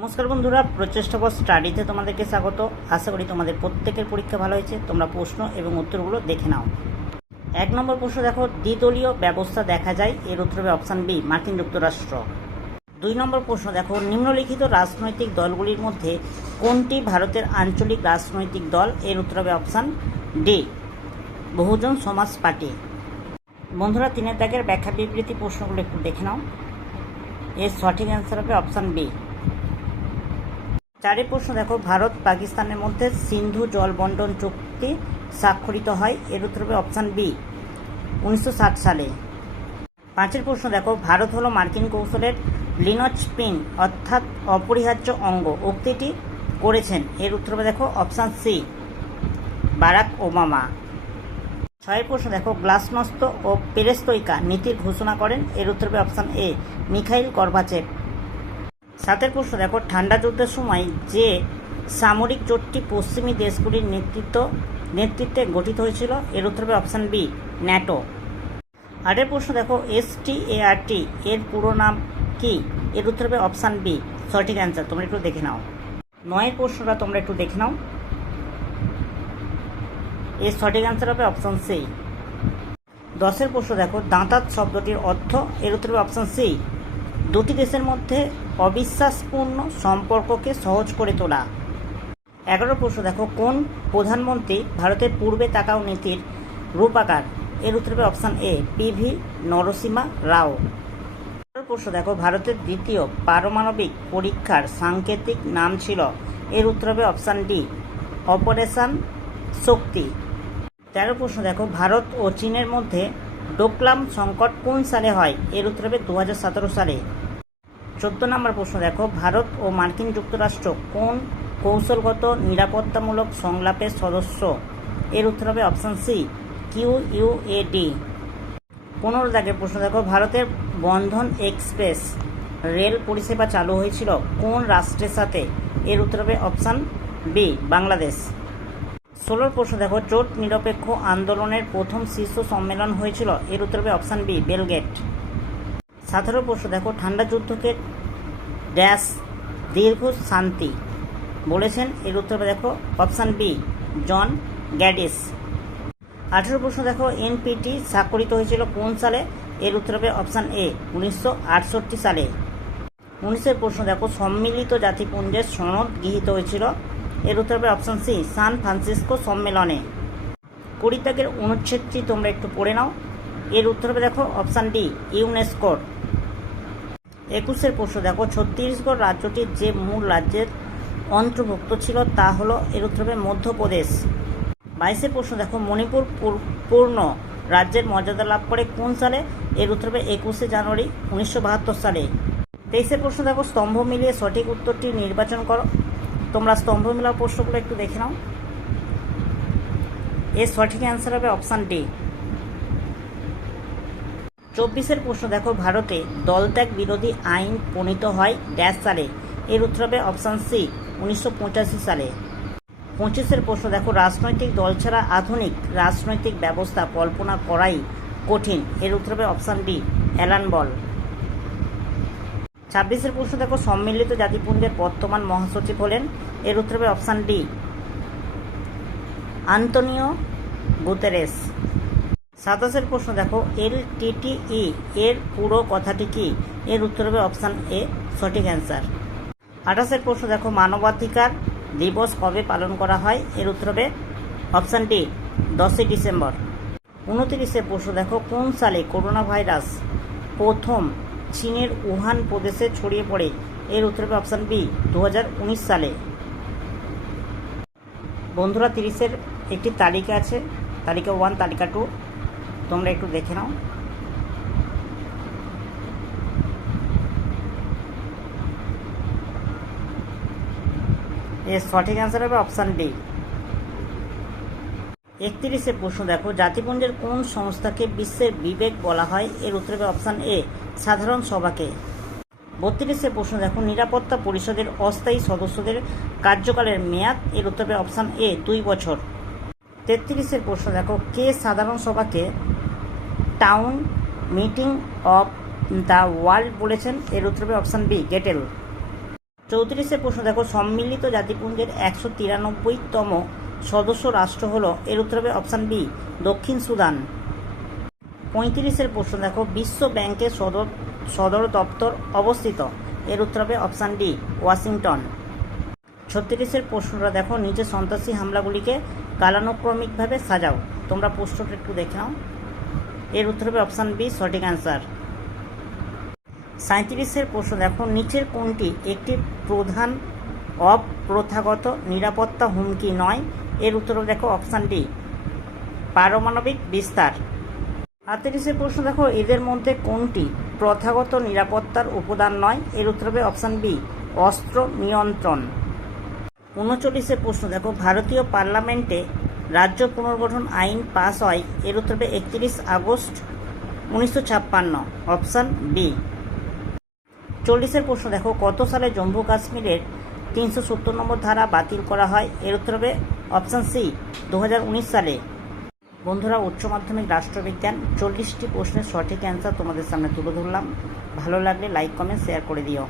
নমস্কার বন্ধুরা, প্রচেষ্টা ফর স্টাডিতে তোমাদেরকে স্বাগত। আশা করি তোমাদের প্রত্যেকের পরীক্ষা ভালো হয়েছে। তোমরা প্রশ্ন এবং উত্তরগুলো দেখে নাও। 1 নম্বর প্রশ্ন দেখো, দ্বিদলীয় ব্যবস্থা দেখা যায়, এর উত্তর হবে অপশান বি, মার্কিন যুক্তরাষ্ট্র। 2 নম্বর প্রশ্ন দেখো, নিম্নলিখিত রাজনৈতিক দলগুলির মধ্যে কোনটি ভারতের আঞ্চলিক রাজনৈতিক দল, এর উত্তর হবে অপশান ডি, বহুজন সমাজ পার্টি। বন্ধুরা, 3 দাগের ব্যাখ্যা বিবৃতি প্রশ্নগুলো একটু দেখে নাও। এর সঠিক অ্যান্সার হবে অপশান বি। 4 প্রশ্ন দেখো, ভারত পাকিস্তানের মধ্যে সিন্ধু জল বন্টন চুক্তি স্বাক্ষরিত হয়, এর উত্তর হবে অপশান বি, 1960 সালে। 5 প্রশ্ন দেখো, ভারত হলো মার্কিন কৌশলের লিনচপিন অর্থাৎ অপরিহার্য অঙ্গ, উক্তিটি করেছেন, এর উত্তর হবে দেখো অপশান সি, বারাক ওবামা। 6 প্রশ্ন দেখো, গ্লাসনস্ত ও পেরেস্তোইকা নীতির ঘোষণা করেন, এর উত্তর হবে অপশান এ, মিখাইল গর্বাচেভ। 7 প্রশ্ন দেখো, ঠান্ডা যুদ্ধের সময় যে সামরিক জোটটি পশ্চিমী দেশগুলির নেতৃত্বে গঠিত হয়েছিল, এর উত্তর হবে অপশান বি, ন্যাটো। 8 প্রশ্ন দেখো, START এর পুরো নাম কি, এর উত্তর হবে অপশান বি, সঠিক অ্যান্সার। তোমরা একটু দেখে নাও। 9 প্রশ্নটা তোমরা একটু দেখে নাও। এর সঠিক অ্যান্সার হবে অপশান সি। 10 প্রশ্ন দেখো, দাঁতাত শব্দটির অর্থ, এর উত্তর হবে অপশান সি, দুটি দেশের মধ্যে অবিশ্বাসপূর্ণ সম্পর্ককে সহজ করে তোলা। 11 প্রশ্ন দেখো, কোন প্রধানমন্ত্রী ভারতের পূর্বে তাকাও নীতির রূপকার, এর উত্তর হবে অপশান এ, PV নরসিমা রাও। 12 প্রশ্ন দেখো, ভারতের দ্বিতীয় পারমাণবিক পরীক্ষার সাংকেতিক নাম ছিল, এর উত্তর হবে অপশান ডি, অপারেশন শক্তি। 13 প্রশ্ন দেখো, ভারত ও চীনের মধ্যে ডোকলাম সংকট কোন সালে হয়, এর উত্তর হবে 2017 সালে। 14 নম্বর প্রশ্ন দেখো, ভারত ও মার্কিন যুক্তরাষ্ট্র কোন কৌশলগত নিরাপত্তামূলক সংলাপের সদস্য, এর উত্তর হবে অপশান সি, QUAD। 15 দাগের প্রশ্ন দেখো, ভারতের বন্ধন এক্সপ্রেস রেল পরিষেবা চালু হয়েছিল কোন রাষ্ট্রের সাথে, এর উত্তর হবে অপশান বি, বাংলাদেশ। 16 প্রশ্ন দেখো, জোট নিরপেক্ষ আন্দোলনের প্রথম শীর্ষ সম্মেলন হয়েছিল, এর উত্তর হবে অপশান বি, বেলগ্রেড। 17 প্রশ্ন দেখো, ঠান্ডা যুদ্ধকে ড্যাশ দীর্ঘ শান্তি বলেছেন, এর উত্তর হবে দেখো অপশান বি, জন গ্যাডিস। 18 প্রশ্ন দেখো, NPT স্বাক্ষরিত হয়েছিল কোন সালে, এর উত্তর হবে অপশান এ, 1968 সালে। 19 প্রশ্ন দেখো, সম্মিলিত জাতিপুঞ্জের সনদ গৃহীত হয়েছিল, এর উত্তর হবে অপশান সি, সান ফ্রান্সিসকো সম্মেলনে। 20 দাগের অনুচ্ছেদটি তোমরা একটু পড়ে নাও, এর উত্তর হবে দেখো অপশান ডি, ইউনেস্কোর। 21 প্রশ্ন দেখো, ছত্তিশগড় রাজ্যটি যে মূল রাজ্যের অন্তর্ভুক্ত ছিল তা হলো, এর উত্তর হবে মধ্যপ্রদেশ। 22 প্রশ্ন দেখো, মণিপুর পূর্ণ রাজ্যের মর্যাদা লাভ করে কোন সালে, এর উত্তর হবে 21 জানুয়ারি 1972 সালে। 23 প্রশ্ন দেখো, স্তম্ভ মিলিয়ে সঠিক উত্তরটি নির্বাচন করো। তোমরা স্তম্ভ মিলাও প্রশ্নগুলো একটু দেখে নাও। এর সঠিক অ্যান্সার হবে অপশান ডি। 24 প্রশ্ন দেখো, ভারতে দলত্যাগ বিরোধী আইন প্রণীত হয় ড্যাশ সালে, এর উত্তর হবে অপশান সি, 1985 সালে। 25 প্রশ্ন দেখো, রাজনৈতিক দল ছাড়া আধুনিক রাজনৈতিক ব্যবস্থা কল্পনা করাই কঠিন, এর উত্তর হবে অপশান ডি, অ্যালান বল। 26 প্রশ্ন দেখো, সম্মিলিত জাতিপুঞ্জের বর্তমান মহাসচিব হলেন, এর উত্তর হবে অপশান ডি, আন্তোনিও গুতেরেস। 27 প্রশ্ন দেখো, LTTE এর পুরো কথাটি কি, এর উত্তর হবে অপশান এ, সঠিক অ্যান্সার। 28 প্রশ্ন দেখো, মানবাধিকার দিবস কবে পালন করা হয়, এর উত্তর হবে অপশান ডি, 10 ডিসেম্বর। 29 প্রশ্ন দেখো, কোন সালে করোনা ভাইরাস প্রথম চীনের উহান প্রদেশে ছড়িয়ে পড়ে, এর উত্তর হবে অপশান বি, 2019 সালে। বন্ধুরা, 30 একটি তালিকা আছে, তালিকা 1, তালিকা 2, তোমরা একটু দেখে নাও। এর সঠিক অ্যান্সার হবে অপশান ডি। 31 প্রশ্ন দেখো, জাতিপুঞ্জের কোন সংস্থাকে বিশ্বের বিবেক বলা হয়, এর উত্তর হবে অপশান এ, সাধারণ সভাকে। 32 প্রশ্ন দেখো, নিরাপত্তা পরিষদের অস্থায়ী সদস্যদের কার্যকালের মেয়াদ, এর উত্তর হবে অপশান এ, 2 বছর। 33 প্রশ্ন দেখো, কে সাধারণ সভাকে town meeting of the world বলেছেন, এর উত্তর হবে অপশান বি, গেটেল। 34 প্রশ্ন দেখো, সম্মিলিত জাতিপুঞ্জের 193তম সদস্য রাষ্ট্র হলো, এর উত্তর হবে অপশান বি দক্ষিণ সুদান। 35 প্রশ্ন দেখো, বিশ্ব ব্যাংকের সদর দপ্তর অবস্থিত, এর উত্তর হবে অপশান ডি ওয়াশিংটন। 36 প্রশ্নটা দেখো, নিচে সন্ত্রাসী হামলাগুলিকে কালানুক্রমিকভাবে সাজাও। তোমরা প্রশ্নটা একটু দেখে নাও, এর উত্তর হবে অপশান বি সঠিক অ্যান্সার। 37 প্রশ্ন দেখো, নিচের কোনটি একটি প্রধান অপ্রথাগত নিরাপত্তা হুমকি নয়, এর উত্তর হবে দেখো অপশান ডি পারমাণবিক বিস্তার। 38 প্রশ্ন দেখো, এদের মধ্যে কোনটি প্রথাগত নিরাপত্তার উপাদান নয়, এর উত্তর হবে অপশান বি অস্ত্র নিয়ন্ত্রণ। 39 প্রশ্ন দেখো, ভারতীয় পার্লামেন্টে রাজ্য পুনর্গঠন আইন পাস হয়, এর উত্তর হবে 31 আগস্ট 1956, অপশান বি। 40 প্রশ্ন দেখো, কত সালে জম্মু কাশ্মীরের 370 নম্বর ধারা বাতিল করা হয়, এর উত্তর হবে অপশান সি 2019 সালে। বন্ধুরা, উচ্চ মাধ্যমিক রাষ্ট্রবিজ্ঞান 40টি প্রশ্নের সঠিক অ্যান্সার তোমাদের সামনে তুলে ধরলাম। ভালো লাগলে লাইক কমেন্ট শেয়ার করে দিও।